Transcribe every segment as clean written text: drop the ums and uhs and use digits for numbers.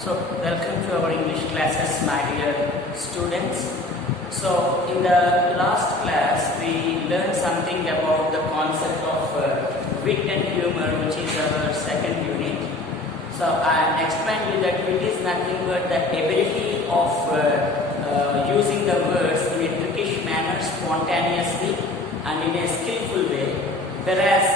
So, welcome to our English classes, my dear students. So, in the last class, we learned something about the concept of wit and humor, which is our second unit. So, I explained you that wit is nothing but the ability of using the words in a trickish manner, spontaneously and in a skillful way. Whereas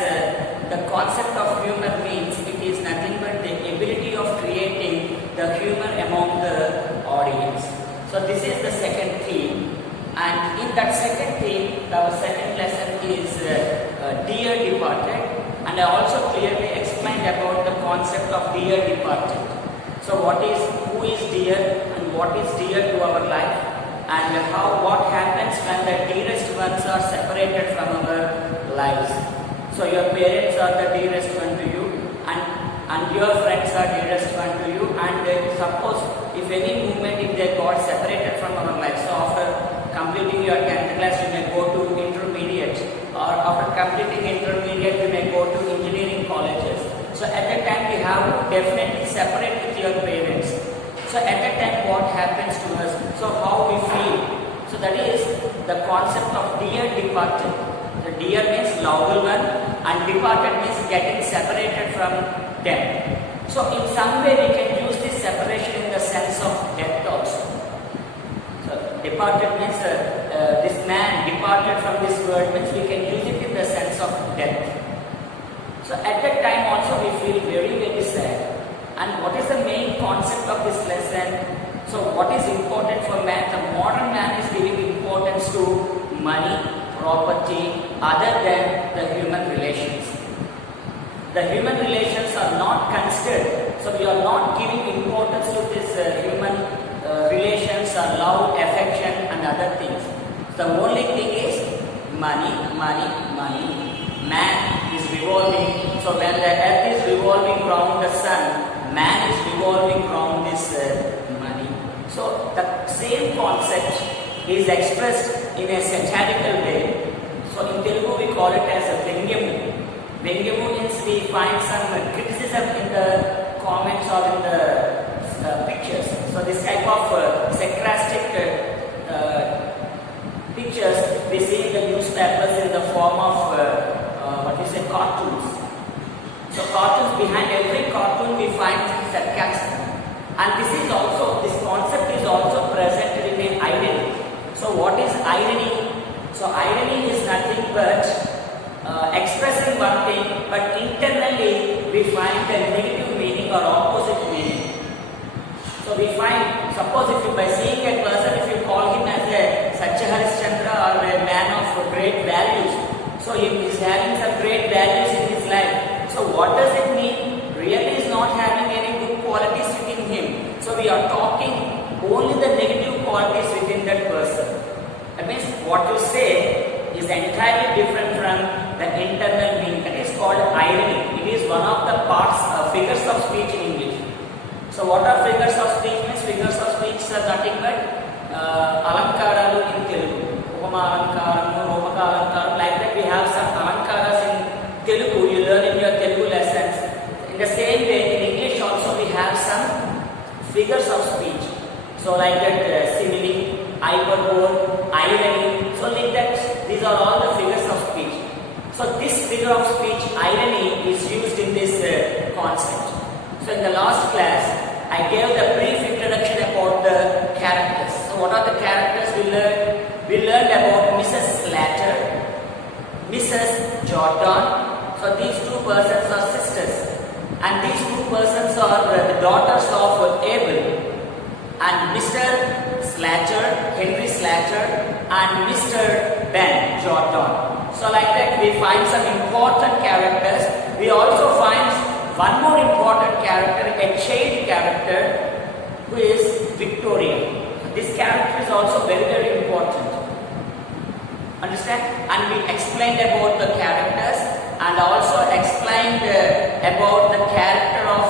the concept of humor means it is nothing but the ability of creating the humor among the audience. So this is the second theme, and in that second theme, our second lesson is Dear Departed, and I also clearly explained about the concept of Dear Departed. So who is dear and what is dear to our life, and what happens when the dearest ones are separated from our lives. So your parents are the dearest one to you, and your friends are dearest one to you, and suppose if any moment if they got separated from our lives, so after completing your 10th class you may go to intermediate, or after completing intermediate you may go to engineering colleges. So at that time we have to definitely separate with your parents. So at that time what happens to us? So how we feel? So that is the concept of dear departed. The dear means lovable one, and departed means getting separated from them. So in some way we can use this separation in the sense of death also. So departed means this man departed from this world, means we can use it in the sense of death. So at that time also we feel very sad. And what is the main concept of this lesson? So what is important for man? The modern man is giving importance to money, property, other than the human relations. The human relations are not considered, so we are not giving importance to this human relations or love, affection and other things. The only thing is money. Man is revolving, so when the earth is revolving around the sun, man is revolving around this money. So the same concept is expressed in a satirical way. So in Telugu we call it as a Vengyamu. Vengyamu means we find some criticism in the comments or in the pictures. So this type of sarcastic pictures we see in the newspapers in the form of cartoons. So cartoons, behind every cartoon we find sarcasm, and this concept is also present in an irony. So what is irony? So irony is nothing but expressing one thing, but internally we find a negative meaning or opposite meaning. So we find, suppose if you by seeing a person, if you call him as a Satya Harishchandra or a man of great values, so he is having some great values in his life. So what does it mean? Really is not having any good qualities within him. So we are talking only the negative qualities within that person. That means what you say is entirely different from the internal meaning. That is called irony. It is one of the figures of speech in English. So what are figures of speech? Means figures of speech are nothing but alankaralu in Telugu. Upama alankaramu, romaka alankaramu, like that we have some alankaras in Telugu. You learn in your Telugu lessons. In the same way in English also we have some figures of speech. So like that simile, hyperbole, irony. So like that, these are all the figures of speech. So this figure of speech, irony, is used in this concept. So in the last class, I gave the brief introduction about the characters. So what are the characters we learned? We learned about Mrs. Slater, Mrs. Jordan. So these two persons are sisters, and these two persons are the daughters of Abel. And Mr. Slater, Henry Slater, and Mr. Ben Jordan. So like that we find some important characters. We also find one more important character, a child character, who is Victoria. This character is also very important. Understand? And we explained about the characters and also explained about the character of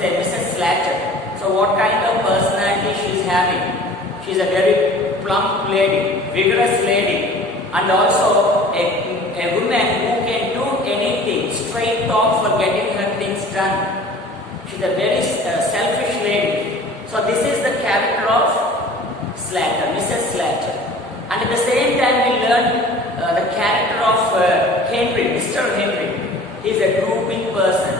Mrs. Slater. So what kind of personality she is having? She is a very plump lady, vigorous lady, and also a woman who can do anything, straight talk for getting her things done. She is a very character of Slater, Mrs. Slater. And at the same time we learn the character of Henry, Mr. Henry. He is a drooping person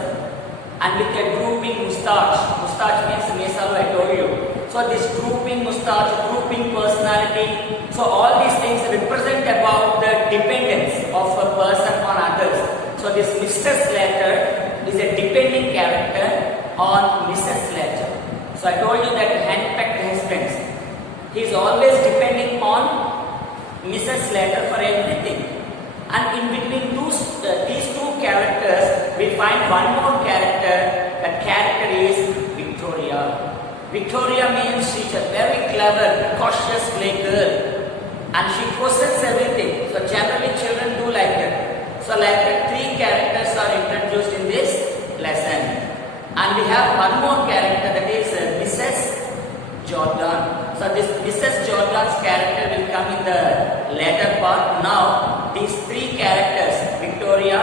and with a drooping moustache. Moustache means mesalu, I told you. So this drooping moustache, drooping personality, so all these things represent about the dependence of a person on others. So this Mr. Slater is a depending character on Mrs. Slater. So I told you that hand-packed husbands, he is always depending on Mrs. Slater for everything. And in between these two characters, we find one more character. That character is Victoria. Victoria means she's a very clever, cautious play girl. And she possesses everything. So generally children do like that. So like the three characters are introduced in this lesson. And we have one more character, that is Mrs. Jordan. So this Mrs. Jordan's character will come in the later part. Now these three characters, Victoria,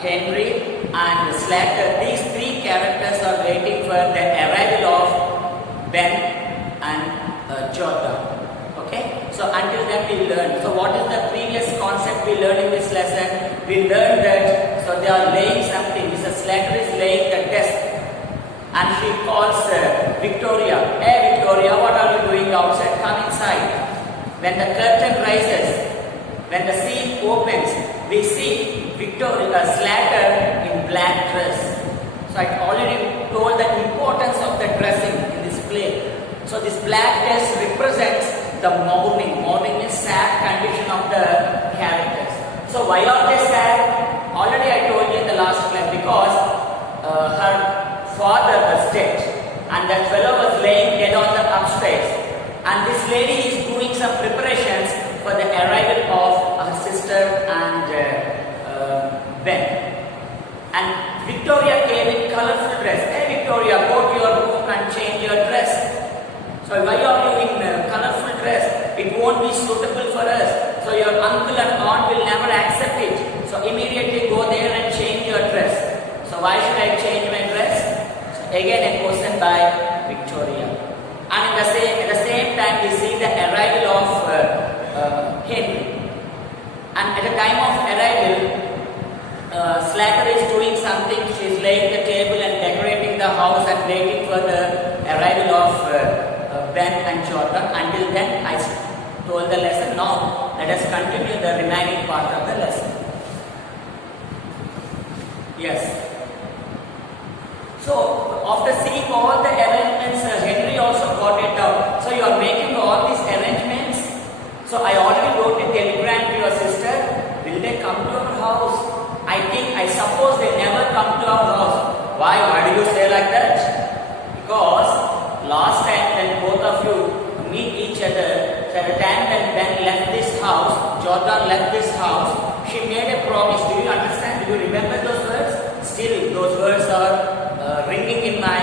Henry and Slater, these three characters are waiting for the arrival of Ben and Jordan. Okay, so until then we learn. So what is the previous concept we learned in this lesson? We learned that so they are laying something. Mrs. Slater is laying the desk and she calls Victoria. Hey Victoria, what are you doing outside? Come inside. When the curtain rises, when the scene opens, we see Victoria Slater in black dress. So I already told the importance of the dressing in this play. So this black dress represents the mourning. Mourning is sad condition of the characters. So why are they sad? Already I told you in the last class, because her father was dead and that fellow was laying dead on the upstairs, and this lady is doing some preparations for the arrival of her sister and Ben. And Victoria came in colorful dress. Hey Victoria, go to your room and change your dress. So why are you in colorful dress? It won't be suitable for us. So your uncle and aunt will never accept it. So immediately go there and change your dress. So why should I change my dress? So again a question by Victoria. And at the same time we see the arrival of Henry. And at the time of arrival, Slater is doing something. She is laying the table and decorating the house and waiting for the arrival of Ben and Jordan. Until then, I told the lesson. Now, let us continue the remaining part of the lesson. Yes. So, after seeing all the arrangements, Henry also got it out. So, you are making all these arrangements. So, I already wrote a telegram to your sister. Will they come to our house? I suppose they never come to our house. Why do you say like that? Because last time when both of you meet each other, so at the time when Ben left this house, Jordan left this house, she made a promise. Do you understand? Do you remember those words? Still, those words are reeling in my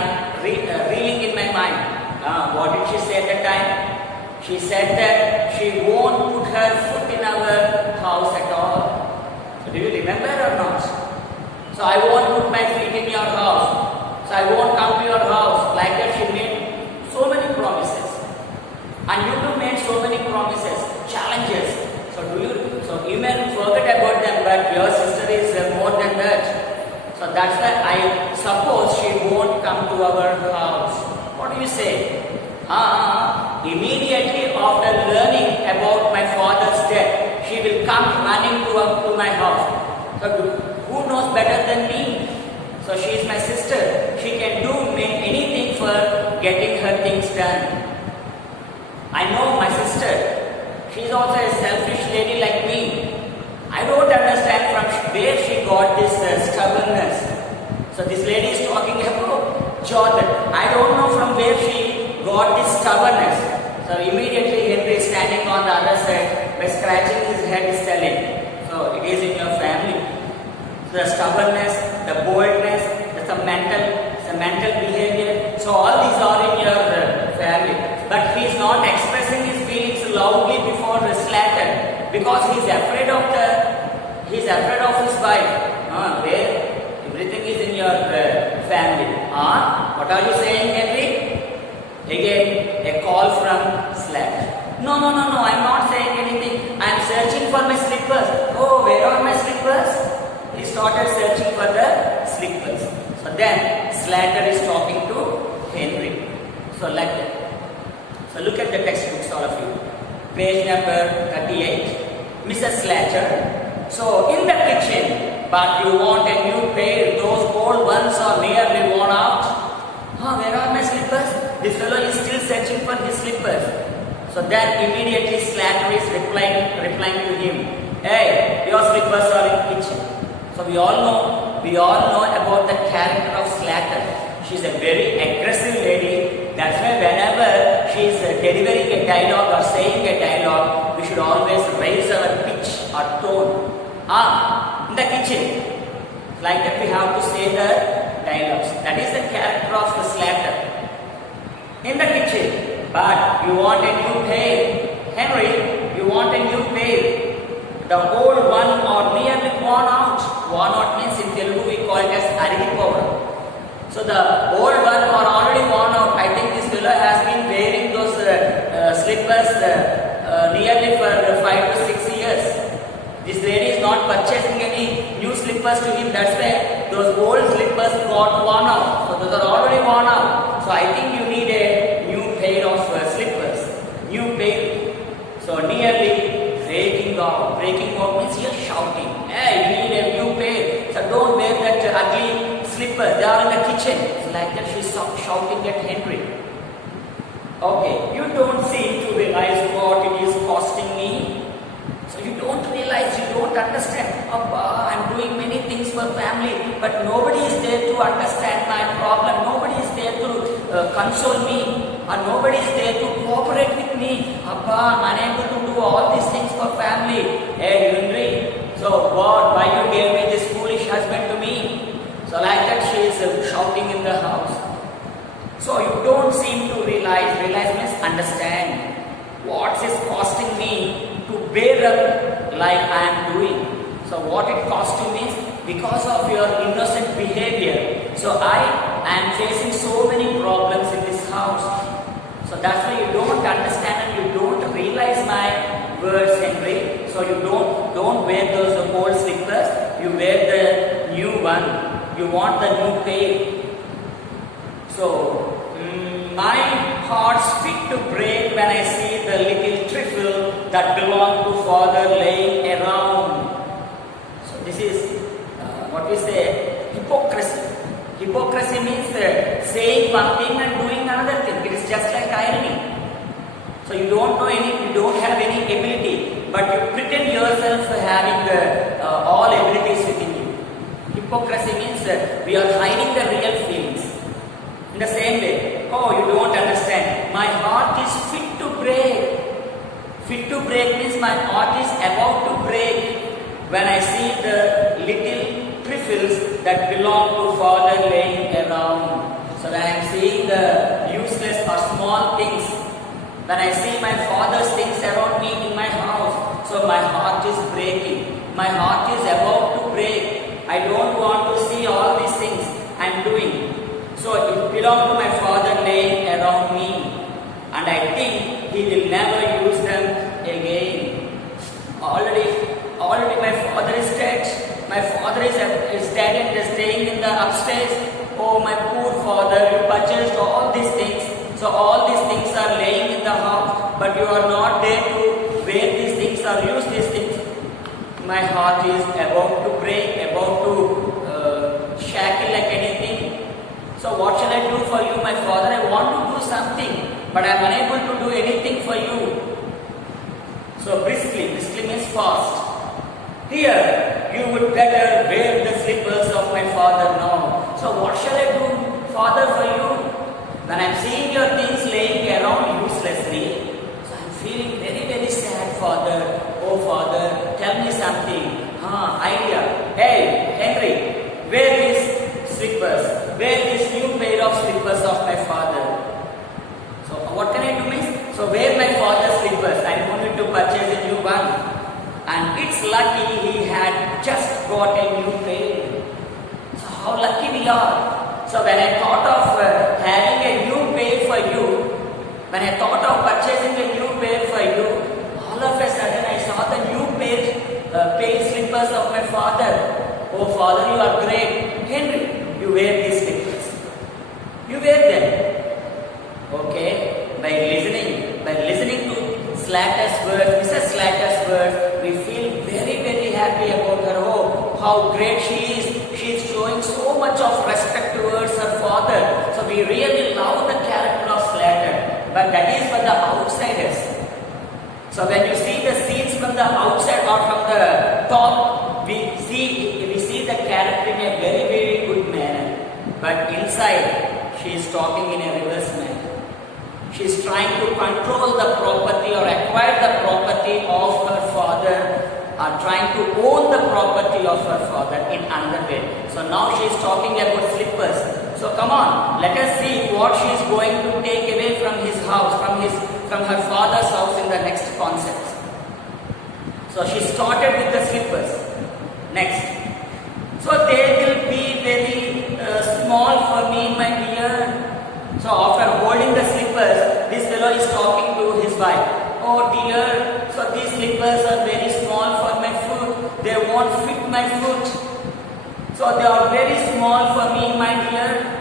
mind. What did she say at the time? She said that she won't put her foot in our house at all. So do you remember or not? So I won't put my feet in your house. So I won't come to your house. Like that she made so many promises. And you too made so many promises, challenges. So you may forget about them, but your sister is more than that. So that's why I suppose she won't come to our house. What do you say? Immediately after learning about my father's death, she will come running to my house. So who knows better than me? So she is my sister. She can do anything for getting her things done. I know my sister. She is also a selfish lady like me. I don't understand from where she got this stubbornness. So this lady is talking about Jordan. I don't know from where she got this stubbornness. So immediately Henry is standing on the other side by scratching his head is telling. So it is in your family. So the stubbornness, the boldness, the mental behavior. So all these are in your family. But he is not expressing his feelings loudly before Slater because he is afraid of his wife. Where everything is in your family. What are you saying, Henry? Again, a call from Slack. No, no, no, no, I'm not saying anything. I'm searching for my slippers. Oh, where are my slippers? He started searching for the slippers. So then Slater is talking to Henry. So like that. So look at the textbooks, all of you. Page number 38. Mrs. Slater. So in the kitchen, but you want a new pair. Those old ones are nearly worn out. Where are my slippers? This fellow is still searching for his slippers. So then immediately Slater is replying to him. Hey, your slippers are in the kitchen. So we all know about the character of Slater. She's a very aggressive lady. That's why whenever she is delivering a dialogue or saying a dialogue, we should always raise our pitch or tone. In the kitchen, like that we have to say the dialogues. That is the character of the Slater. In the kitchen, but you want a new pair. Henry, you want a new pair. The old one or nearly worn out. Worn out means in Telugu we call it as arigipovam. So the old one or already worn out. I think this fellow has been wearing those slippers nearly for 5 to 6 years. This lady is not purchasing any new slippers to him. That's why those old slippers got worn out. So those are already worn out. So I think you need a new pair of slippers. New pair. So nearly breaking out. Breaking out means you're shouting. Hey, you need a new pair. So don't wear that ugly slipper. They are in the kitchen. So like that she's shouting at Henry. Okay, you don't seem to realize what it is costing me. So you don't realize, you don't understand. Abba, I'm doing many things for family, but nobody is there to understand my problem. Nobody is there to console me, or nobody is there to cooperate with me. Abba, I'm unable to do all these things for family. Hey, Henry, so God, why you gave me this foolish husband to me? So like that she is shouting in the house. So you don't seem to realize means understand. What is costing me to bear up like I am doing. So what it cost you means because of your innocent behavior. So I am facing so many problems in this house. So that's why you don't understand and you don't realize my words, Henry. So you don't wear those old slippers. You wear the new one. You want the new pair. So my heart's fit to break when I see the little trifle that belonged to father laying around. So this is what we say, hypocrisy. Hypocrisy means saying one thing and doing another thing. It is just like irony. So you don't have any ability, but you pretend yourself having all abilities within you. Hypocrisy means we are hiding the real feelings. In the same way, oh, you don't understand. My heart is fit to break. Fit to break means my heart is about to break when I see the little trifles that belong to father laying around. So when I am seeing the useless or small things, when I see my father's things around me in my house, so my heart is breaking. My heart is about to break. I don't want to see all these things I am doing. So it belongs to my father laying around me, and I think he will never use them again. Already my father is dead. My father is dead and is staying in the upstairs. Oh, my poor father, you purchased all these things. So all these things are laying in the house, but you are not there to wear these things or use these things. My heart is about to break, about to shackle like anything. So what shall I do for you, my father? I want to do something, but I am unable to do anything for you. So briskly means fast. Here, you would better wear the slippers of my father now. So what shall I do, father, for you? When I am seeing your things laying around uselessly, so I am feeling very, very sad, father. Oh, father, tell me something. Idea. Hey, Henry, wear these slippers. Wear this new pair of slippers of my father. So what can I do means? So wear my father's slippers. I wanted to purchase a new one. And it's lucky he had just got a new pair. So how lucky we are. So when I thought of having a new pair for you, When I thought of purchasing a new pair for you, all of a sudden I saw the new pair slippers of my father. Oh father, you are great. Henry, you wear these slippers. You wear them. Okay, by listening to Slater's words, Mrs. Slater's words, we feel very, very happy about her. Oh, how great she is. She is showing so much of respect towards her father. So we really love the character of Slater. But that is for the outsiders. So when you see the scenes from the outside or from the top, we see the character in a very, very good manner. But inside, she is talking in a reverse manner. She is trying to control the property or acquire the property of her father, or trying to own the property of her father in another way. So now she is talking about slippers. So come on, let us see what she is going to take away from his house, from her father's house in the next concept. So she started with the slippers. Next. So they will be very small for me, my dear. So after holding the slippers, this fellow is talking to his wife. Oh dear, so these slippers are very small for my foot. They won't fit my foot. So they are very small for me, my dear.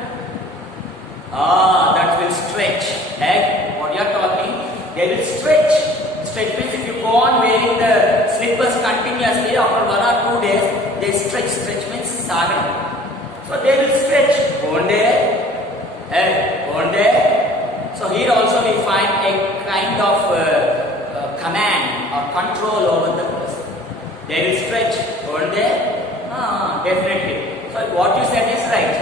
That will stretch. Eh? What you are talking? They will stretch. Stretch means if you go on wearing the slippers continuously, after 1 or 2 days, they stretch. Stretch means sagan. So they will stretch. One day. One day. So here also we find a kind of command or control over the person. They will stretch. One day. Definitely. So what you said is right.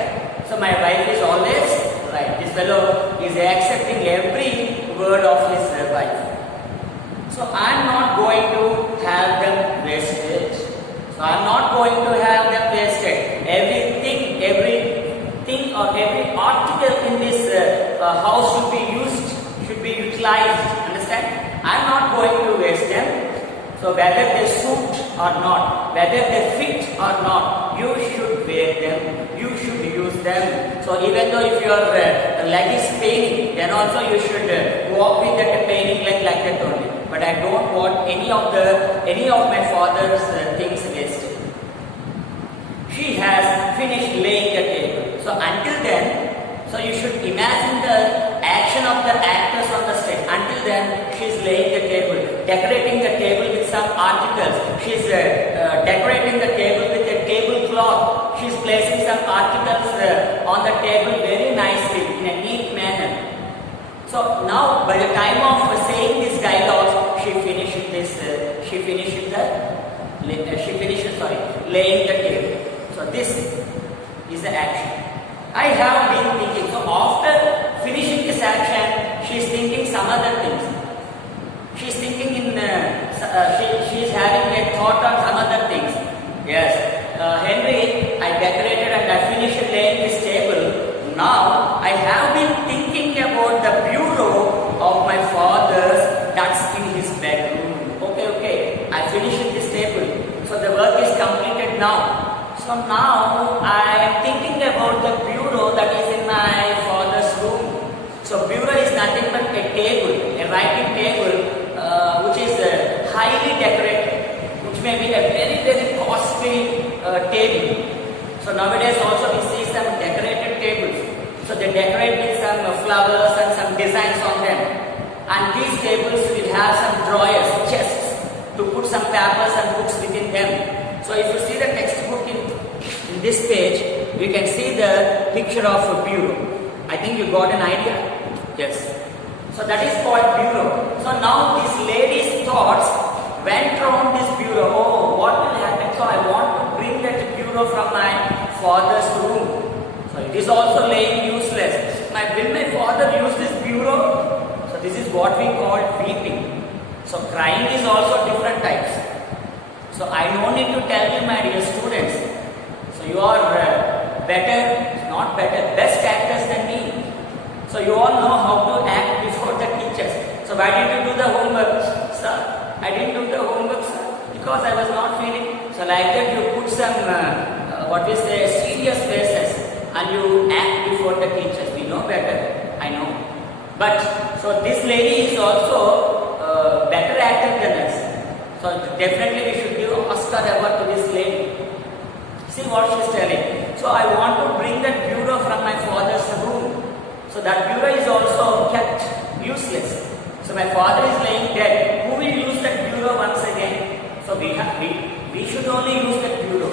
So my wife is always right. This fellow is accepting every word of his wife. So I am not going to have them wasted. So I am not going to have them wasted. Everything or every article in this house should be used, should be utilized. Understand? I am not going to waste them. So whether they suit or not, whether they fit or not, you should wear them. You should use them. So even though if your leg is paining, then also you should walk with that paining leg like that only. But I don't want any of my father's things wasted. She has finished laying the table. So until then, so you should imagine the action of the actors on the stage. Until then, she is laying the table, decorating the table with some articles. She is decorating the table with a tablecloth. She is placing some articles on the table very nicely in a neat manner. So now, by the time of saying these dialogues, she finishes laying the table. So this is the action. I have been thinking. So after finishing this action, she is thinking some other things. She is thinking she is having a thought on some other things. Yes, Henry, I decorated and I finished laying this table. Now I have been thinking about the bureau of my father's that's in his bedroom. Okay. I finished this table. So the work is completed now. So now I am thinking about the bureau that is in my father's room. So bureau is nothing but a table, a writing table which is highly decorated, which may be a very, very costly table. So nowadays also we see some decorated tables. So they decorate with some flowers and some designs on them. And these tables will have some drawers, chests to put some papers and books within them. So if you see the textbook in this page, you can see the picture of a bureau. I think you got an idea? Yes. So that is called bureau. So now this lady's thoughts went around this bureau. Oh, what will happen? So I want to bring that bureau from my father's room. So it is also laying useless. Will my father use this bureau? So this is what we call weeping. So crying is also different types. So I don't need to tell you, my dear students. So you are best actors than me. So you all know how to act before the teachers. So why didn't you do the homework? Sir, I didn't do the homework, sir, because I was not feeling. So like that you put some, serious faces and you act before the teachers. We know better, I know. But so this lady is also better actor than us. So definitely we should give Oscar award to this lady. See what she is telling. So I want to bring that bureau from my father's room. So that bureau is also kept useless. So my father is laying dead. Who will use that bureau once again? So we should only use that bureau.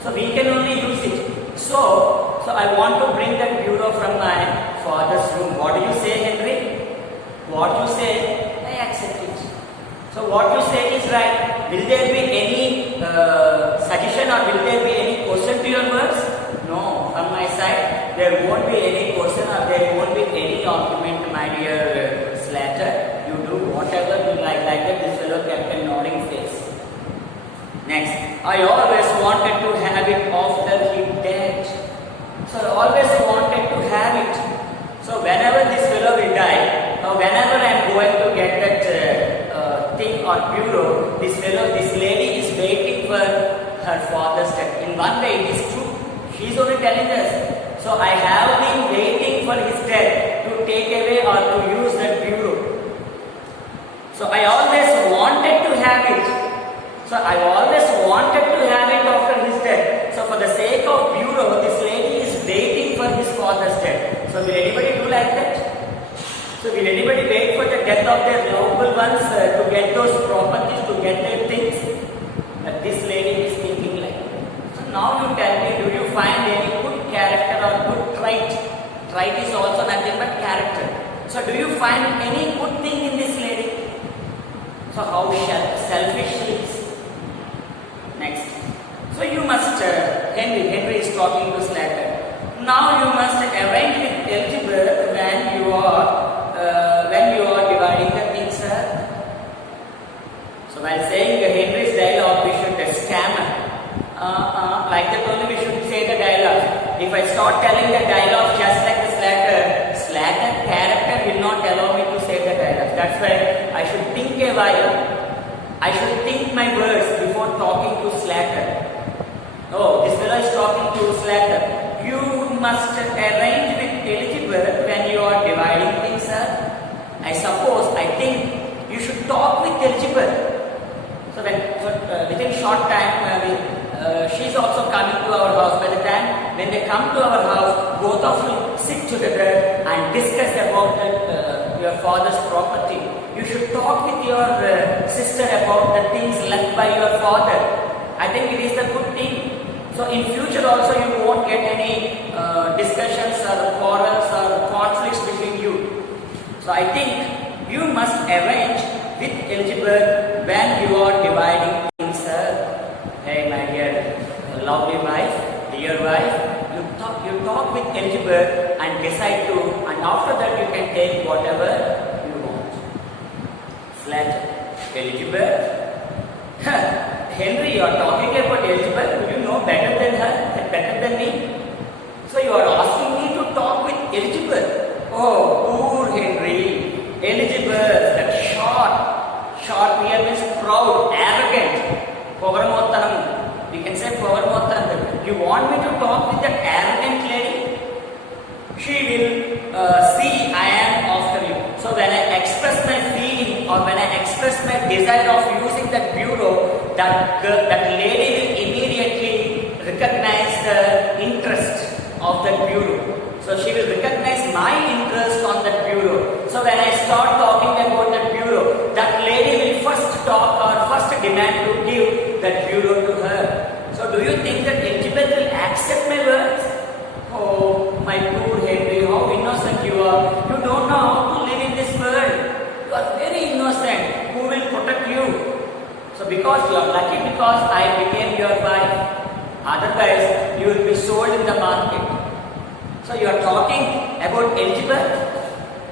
So we can only use it. So I want to bring that bureau from my father's room. What do you say, Henry? What you say, I accept it. So what you say is right. Will there be any suggestion or will there be any question to your words? No, from my side there won't be any question or there won't be any argument, my dear Slater. You do whatever you like that this fellow kept a nodding face. Next, I always wanted to have it after he died. So I always wanted to have it. So whenever this fellow will die, or whenever I am going to get that thing or bureau, this lady is waiting for her father's death. In one way it is true. She is only telling us. So I have been waiting for his death to take away or to use that bureau. So I always wanted to have it. So I always wanted to have it after his death. So for the sake of bureau, this lady is waiting for his father's death. So will anybody do like that? So will anybody wait for the death of their loved ones to get those properties, to get their things? But this lady is thinking like that. So now you tell me, do you find any good character or good trait? Trait is also nothing but character. So do you find any good thing in this lady? So how selfish she is. Next. So you must, Henry is talking to Slater. Now you must arrange with Elizabeth when you are dividing the things, sir. So while saying Henry's dialogue, we should scammer. Like that only we should say the dialogue. If I start telling the dialogue just like the Slater character will not allow me to say the dialogue. That's why I should think a while. I should think my words before talking to Slater. Oh, this fellow is talking to Slater. You must arrange with Elizabeth when you are dividing things, sir. I think you should talk with Elizabeth. So within short time, she is also coming to our house. By the time when they come to our house, both of you sit together and discuss about your father's property. You should talk with your sister about the things left by your father. I think it is a good thing. So in future also you won't get any discussions or quarrels or conflicts between you. So I think you must arrange with Elizabeth when you are dividing things, sir. Hey my dear lovely wife, dear wife, you talk with Elizabeth and decide to, and after that you can take whatever you want. Slater, Elizabeth. Henry, you are talking about Elizabeth. Do you know better than her, better than me? So you are asking me to talk with Elizabeth. Oh, poor Henry. Elizabeth, that short here means proud, arrogant. Povermottanam. We can say Povermottanam. You want me to talk with that arrogant lady? She will see I am after you. So when I express my feeling or when I express my desire of using that bureau, that lady will immediately recognize the interest of that bureau. So she will recognize my interest on that bureau. So when I start talking about that bureau, that lady will first talk or first demand to give that bureau to her. So do you think that Elizabeth will accept my words? Oh, my poor Henry, how innocent you are. You don't know how to live in this world. You are very innocent. Who will protect you? So because you are lucky because I became your wife. Otherwise, you will be sold in the market. So you are talking about Elizabeth?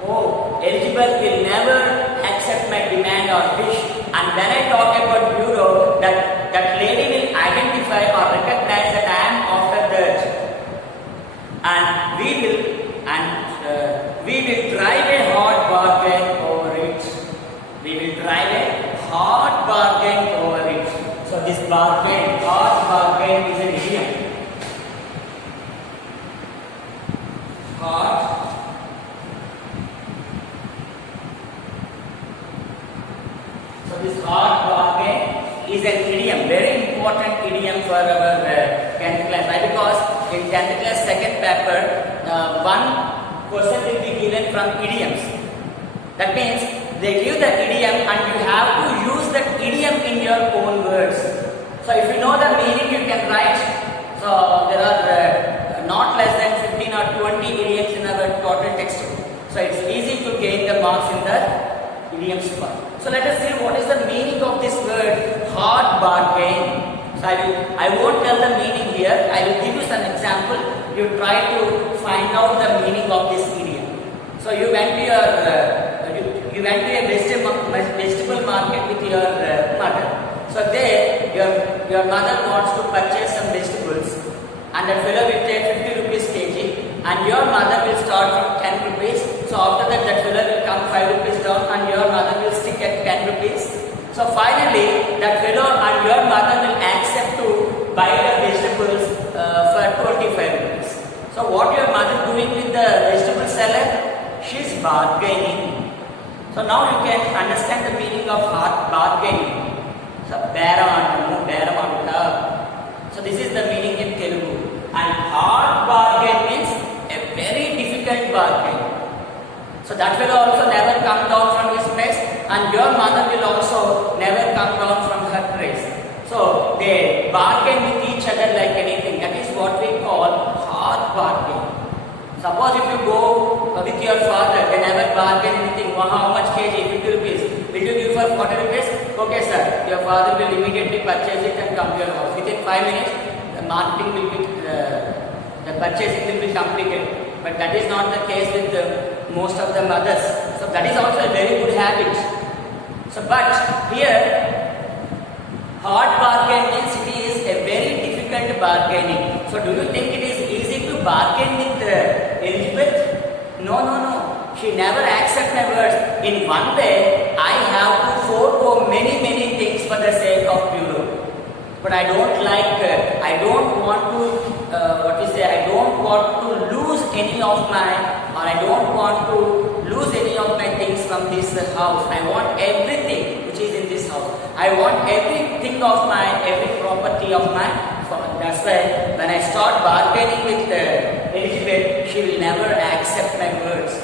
Oh, Elizabeth will never accept my demand or wish. And when I talk about bureau, that lady will identify or recognize that I am after that. And we will drive a hard bargain over it. We will drive a hard bargain over it. So this bargain, hard bargain is an idiom. Hard is an idiom, very important idiom for our 10th class. Why? Because in 10th class second paper, one question will be given from idioms. That means they give the idiom and you have to use that idiom in your own words. So if you know the meaning, you can write. So there are not less than 15 or 20 idioms in our total textbook. So it's easy to gain the marks in the idioms part. So let us see what is the meaning of this word hard bargain. So I won't tell the meaning here. I will give you some example. You try to find out the meaning of this idiom. So you went to a vegetable market with your mother. So there your mother wants to purchase some vegetables, and that fellow will take 50 rupees kg, and your mother will start from 10 rupees. So after that fellow will come 5 rupees down, and your mother will stick at 10 rupees. So finally that fellow and your mother will accept to buy the vegetables for 25 rupees. So what your mother doing with the vegetable seller? She is bargaining. So now you can understand the meaning of bargaining. So So this is the meaning in Telugu. And hard bargain means a very difficult bargain. So that will also never come down from his place, and your mother will also never come down from her place. So they bargain with each other like anything. That is what we call hard bargain. Suppose if you go with your father, they never bargain anything. How much kg? 50 rupees. Will you give for 40 rupees? Okay sir. Your father will immediately purchase it and come to your house. Within 5 minutes, the marketing will be, the purchasing will be completed. But that is not the case with most of the mothers. So that is also a very good habit. So but here, hard bargain means it is a very difficult bargaining. So do you think it is easy to bargain with Elizabeth? No. She never accepts my words. In one day, I have to forego many things for the sake of bureau. But I don't like, I don't want to, I don't want to lose any of my, or I don't want to lose any of my things from this house. I want everything which is in this house. I want everything of mine, every property of mine. That's why when I start bargaining with Elizabeth, she will never accept my words.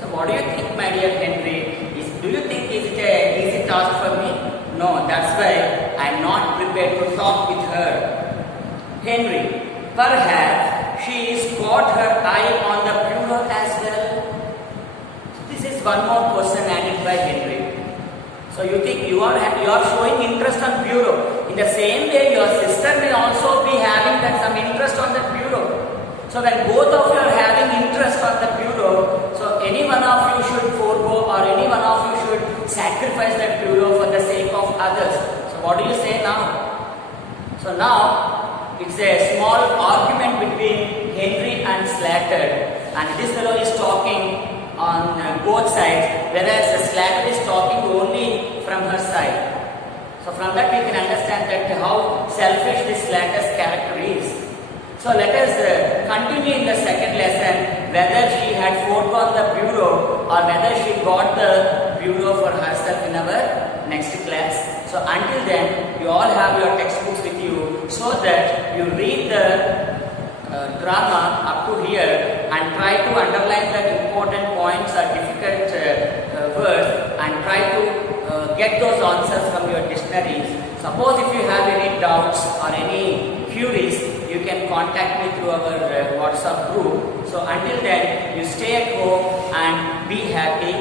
So what do you think, my dear Henry? Do you think is it an easy task for me? No, that's why I am not prepared to talk with her. Henry, perhaps she has got her eye on the bureau as well. This is one more question added by Henry. So you think you are showing interest on bureau. In the same way, your sister may also be having some interest on the bureau. So when both of you are having interest on the bureau, so any one of you should forego, or any one of you should sacrifice that bureau for the sake of others. So what do you say now? So now it's a small argument between Henry and Slater, and this fellow is talking on both sides, whereas the Slater is talking only from her side. So from that we can understand that how selfish this Slater's character is. So let us continue in the second lesson whether she had foregone the bureau or whether she got the bureau for herself in our next class. So until then, you all have your textbooks with you so that you read the drama up to here and try to underline the important points or difficult words and try to get those answers from your dictionaries. Suppose if you have any doubts or any queries, you can contact me through our WhatsApp group. So until then, you stay at home and be happy.